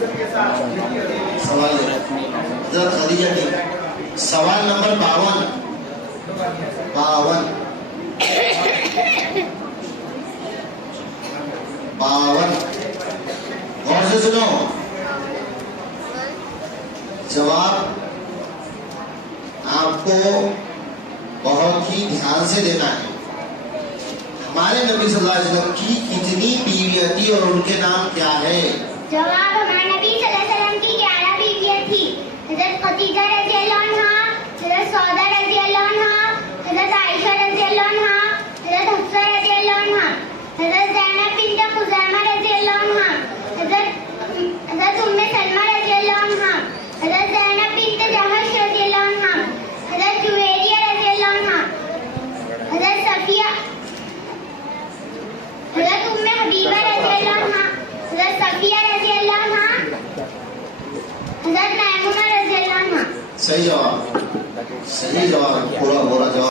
सवाल हज़रत खदीजा की। सवाल नंबर 52 गौर से सुनो, जवाब आपको बहुत ही ध्यान से देना है। हमारे नबी सल्लल्लाहु अलैहि वसल्लम की कितनी बीवियां थी और उनके नाम क्या है? जवाब हमारे नबी सल्लल्लाहु अलैहि वसल्लम की 11 बीवियां थी। हज़रत खदीजा रज़ियल्लाहु अन्हा, हज़रत सौदा रज़ियल्लाहु अन्हा, हज़रत आयशा रज़ियल्लाहु अन्हा, हज़रत हफ्सा रज़ियल्लाहु अन्हा, हज़रत ज़ैनब बिन्त खुज़ैमा रज़ियल्लाहु अन्हा, हज़रत उम्मे सलमा रज़ियल्लाहु अन्हा, हज़रत ज़ैनब बिन्त जहश रज़ियल्लाहु अन्हा, हज़रत जुवैरिया रज़ियल्लाहु अन्हा, हज़रत सफिया, हज़रत उम्मे हबीबा रज़ियल्लाहु अन्हा, हज़रत सफिया रज़ियल्लाहु अन्हा, हज़रत मैमुना रज़ियल्लाहु अन्हा। सही जवाब, पूरा जवाब।